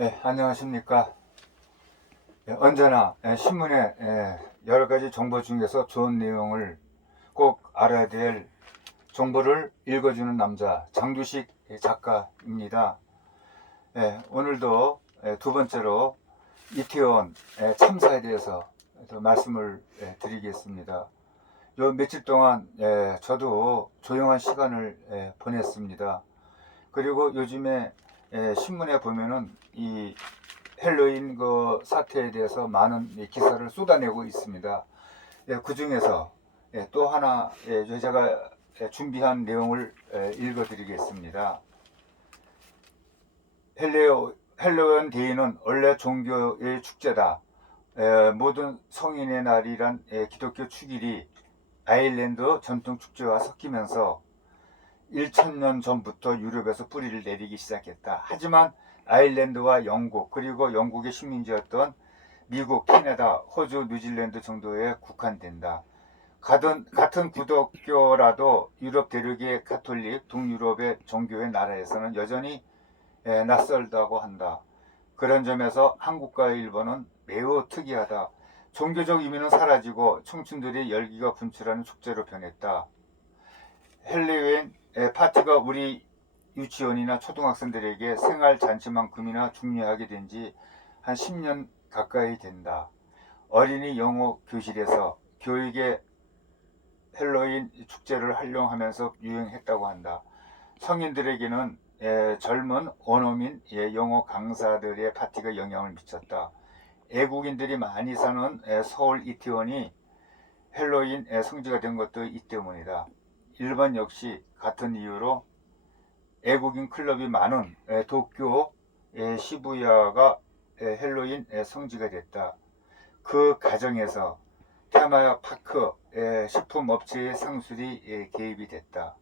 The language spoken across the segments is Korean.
안녕하십니까. 언제나 신문에 여러 가지 정보 중에서 좋은 내용을 꼭 알아야 될 정보를 읽어주는 남자 장주식 작가입니다. 오늘도 두 번째로 이태원 참사에 대해서 또 말씀을 드리겠습니다. 요 며칠 동안 저도 조용한 시간을 보냈습니다. 그리고 요즘에 신문에 보면은 이 헬로윈 그 사태에 대해서 많은 기사를 쏟아내고 있습니다. 그 중에서 또 하나 제가 준비한 내용을 읽어드리겠습니다. 헬로윈 데이는 원래 종교의 축제다. 모든 성인의 날이란 기독교 축일이 아일랜드 전통 축제와 섞이면서 1000년 전부터 유럽에서 뿌리를 내리기 시작했다. 하지만 아일랜드와 영국, 그리고 영국의 식민지였던 미국, 캐나다, 호주, 뉴질랜드 정도에 국한된다. 같은 기독교라도 유럽 대륙의 가톨릭, 동유럽의 종교의 나라에서는 여전히 낯설다고 한다. 그런 점에서 한국과 일본은 매우 특이하다. 종교적 의미는 사라지고 청춘들의 열기가 분출하는 축제로 변했다. 헬로윈 파티가 우리 유치원이나 초등학생들에게 생활 잔치만큼이나 중요하게 된 지 한 10년 가까이 된다. 어린이 영어 교실에서 교육에 헬로윈 축제를 활용하면서 유행했다고 한다. 성인들에게는 젊은 원어민 영어 강사들의 파티가 영향을 미쳤다. 애국인들이 많이 사는 서울 이태원이 헬로윈 성지가 된 것도 이 때문이다. 일본 역시 같은 이유로 애국인 클럽이 많은 도쿄 시부야가 헬로윈 성지가 됐다. 그 과정에서 테마파크 식품업체의 상술이 개입이 됐다.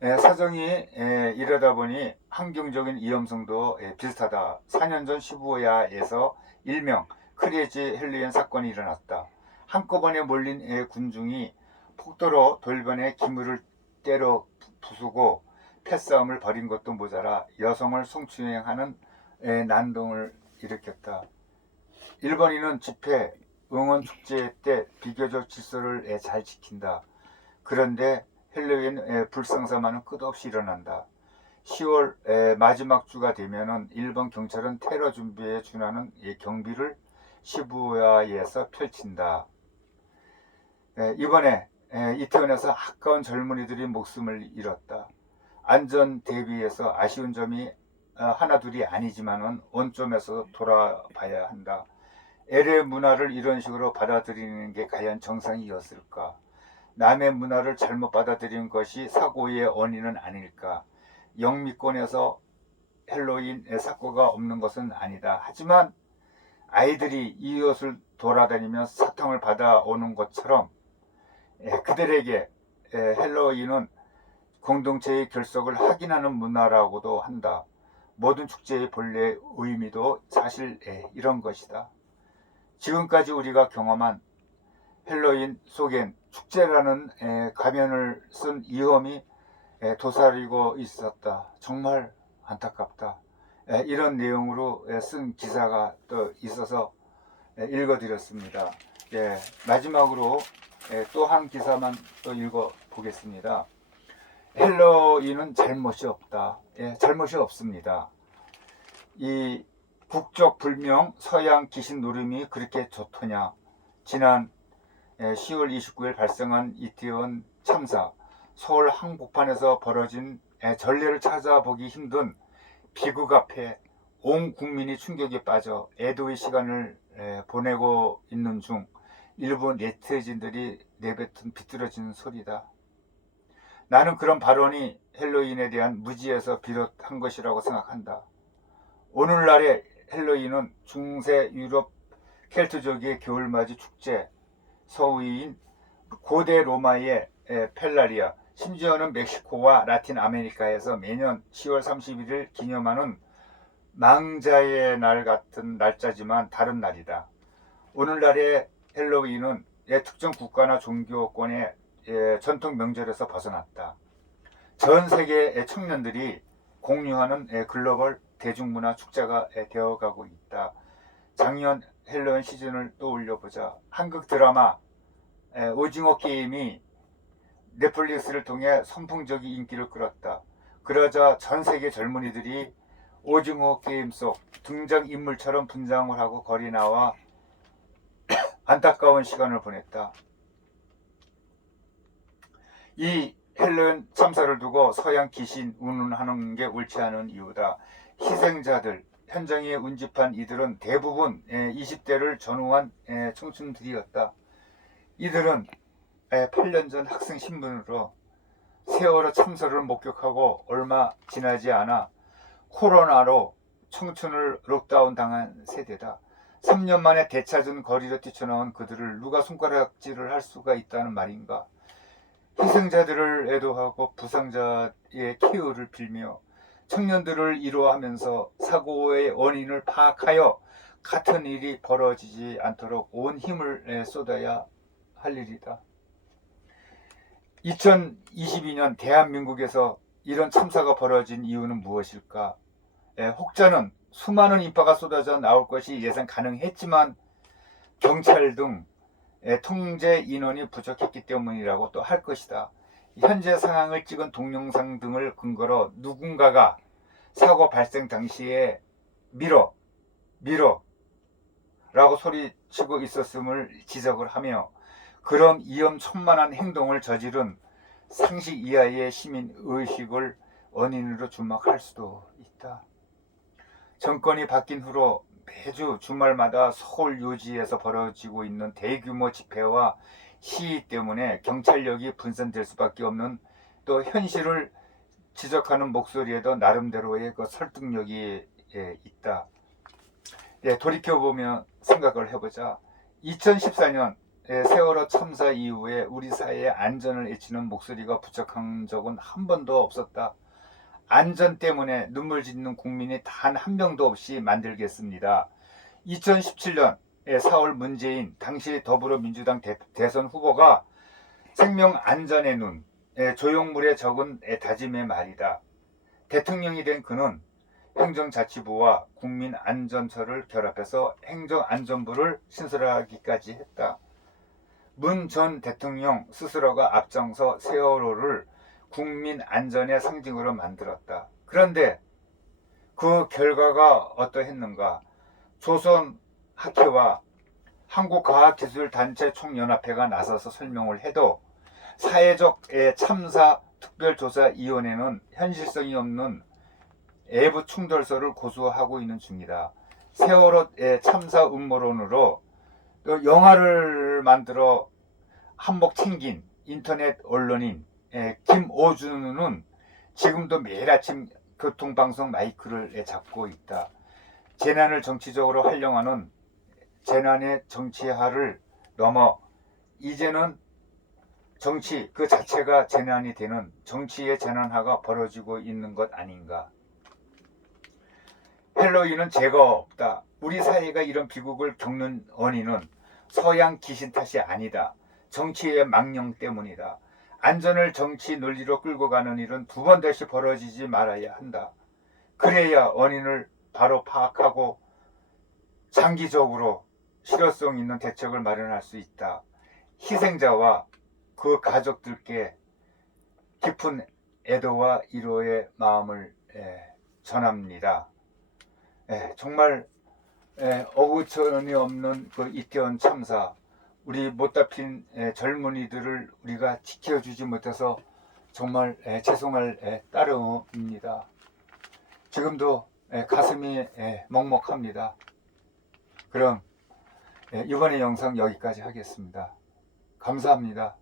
사정이 이러다 보니 환경적인 위험성도 비슷하다. 4년 전 시부야에서 일명 크레이지 헬로윈 사건이 일어났다. 한꺼번에 몰린 군중이 폭도로 돌변에 기물을 때려 부수고 패싸움을 벌인 것도 모자라 여성을 성추행하는 난동을 일으켰다. 일본인은 집회, 응원 축제 때 비교적 질서를 잘 지킨다. 그런데 헬로윈 불상사만은 끝없이 일어난다. 10월 마지막 주가 되면은 일본 경찰은 테러 준비에 준하는 경비를 시부야에서 펼친다. 이번에 이태원에서 아까운 젊은이들이 목숨을 잃었다. 안전 대비에서 아쉬운 점이 하나둘이 아니지만은 원점에서 돌아봐야 한다. LA 문화를 이런 식으로 받아들이는 게 과연 정상이었을까? 남의 문화를 잘못 받아들인 것이 사고의 원인은 아닐까? 영미권에서 헬로윈 사고가 없는 것은 아니다. 하지만 아이들이 이웃을 돌아다니며 사탕을 받아오는 것처럼 그들에게 헬로윈은 공동체의 결속을 확인하는 문화라고도 한다. 모든 축제의 본래 의미도 사실 이런 것이다. 지금까지 우리가 경험한 헬로윈 속엔 축제라는 가면을 쓴 위험이 도사리고 있었다. 정말 안타깝다. 이런 내용으로 쓴 기사가 또 있어서 읽어드렸습니다. 마지막으로 또 한 기사만 또 읽어 보겠습니다. 헬로윈은 잘못이 없다. 잘못이 없습니다. 이 국적 불명 서양 귀신 노름이 그렇게 좋더냐. 지난 10월 29일 발생한 이태원 참사, 서울 한복판에서 벌어진 전례를 찾아보기 힘든 비극 앞에 온 국민이 충격에 빠져 애도의 시간을 보내고 있는 중 일부 네티즌들이 내뱉은 비뚤어진 소리다. 나는 그런 발언이 헬로윈에 대한 무지에서 비롯한 것이라고 생각한다. 오늘날의 헬로윈은 중세 유럽 켈트족의 겨울맞이 축제, 서위인 고대 로마의 펠라리아, 심지어는 멕시코와 라틴 아메리카에서 매년 10월 31일 기념하는 망자의 날 같은 날짜지만 다른 날이다. 오늘날의 헬로윈은 특정 국가나 종교권의 전통 명절에서 벗어났다. 전 세계의 청년들이 공유하는 글로벌 대중문화 축제가 되어가고 있다. 작년 헬로윈 시즌을 떠올려보자. 한국 드라마 오징어 게임이 넷플릭스를 통해 선풍적인 인기를 끌었다. 그러자 전 세계 젊은이들이 오징어 게임 속 등장인물처럼 분장을 하고 거리 나와 안타까운 시간을 보냈다. 이 헬로윈 참사를 두고 서양 귀신 운운하는 게 옳지 않은 이유다. 희생자들, 현장에 운집한 이들은 대부분 20대를 전후한 청춘들이었다. 이들은 8년 전 학생 신분으로 세월호 참사를 목격하고 얼마 지나지 않아 코로나로 청춘을 록다운 당한 세대다. 3년 만에 되찾은 거리로 뛰쳐나온 그들을 누가 손가락질을 할 수가 있다는 말인가. 희생자들을 애도하고 부상자의 쾌유를 빌며 청년들을 위로하면서 사고의 원인을 파악하여 같은 일이 벌어지지 않도록 온 힘을 쏟아야 할 일이다. 2022년 대한민국에서 이런 참사가 벌어진 이유는 무엇일까? 혹자는 수많은 인파가 쏟아져 나올 것이 예상 가능했지만 경찰 등 통제 인원이 부족했기 때문이라고 또 할 것이다. 현재 상황을 찍은 동영상 등을 근거로 누군가가 사고 발생 당시에 밀어 라고 소리치고 있었음을 지적을 하며 그런 위험천만한 행동을 저지른 상식 이하의 시민 의식을 원인으로 주목할 수도 있다. 정권이 바뀐 후로 매주 주말마다 서울 요지에서 벌어지고 있는 대규모 집회와 시위 때문에 경찰력이 분산될 수밖에 없는 또 현실을 지적하는 목소리에도 나름대로의 그 설득력이 있다. 돌이켜보면 생각을 해보자. 2014년 세월호 참사 이후에 우리 사회의 안전을 외치는 목소리가 부족한 적은 한 번도 없었다. 안전 때문에 눈물 짓는 국민이 단 한 명도 없이 만들겠습니다. 2017년 4월 문재인 당시 더불어민주당 대선 후보가 생명 안전의 눈, 조형물에 적은 다짐의 말이다. 대통령이 된 그는 행정자치부와 국민안전처를 결합해서 행정안전부를 신설하기까지 했다. 문 전 대통령 스스로가 앞장서 세월호를 국민 안전의 상징으로 만들었다. 그런데 그 결과가 어떠했는가? 조선학회와 한국과학기술단체 총연합회가 나서서 설명을 해도 사회적 참사 특별조사위원회는 현실성이 없는 외부 충돌설을 고수하고 있는 중이다. 세월호 참사 음모론으로 영화를 만들어 한몫 챙긴 인터넷 언론인 김오준은 지금도 매일 아침 교통방송 마이크를 잡고 있다. 재난을 정치적으로 활용하는 재난의 정치화를 넘어 이제는 정치 그 자체가 재난이 되는 정치의 재난화가 벌어지고 있는 것 아닌가. 헬로윈은 죄가 없다. 우리 사회가 이런 비극을 겪는 원인은 서양 귀신 탓이 아니다. 정치의 망령 때문이다. 안전을 정치 논리로 끌고 가는 일은 두 번 다시 벌어지지 말아야 한다. 그래야 원인을 바로 파악하고 장기적으로 실효성 있는 대책을 마련할 수 있다. 희생자와 그 가족들께 깊은 애도와 위로의 마음을 전합니다. 정말 어구천이 없는 그 이태원 참사, 우리 못다 핀 젊은이들을 우리가 지켜주지 못해서 정말 죄송할 따름입니다. 지금도 가슴이 먹먹합니다. 그럼 이번에 영상 여기까지 하겠습니다. 감사합니다.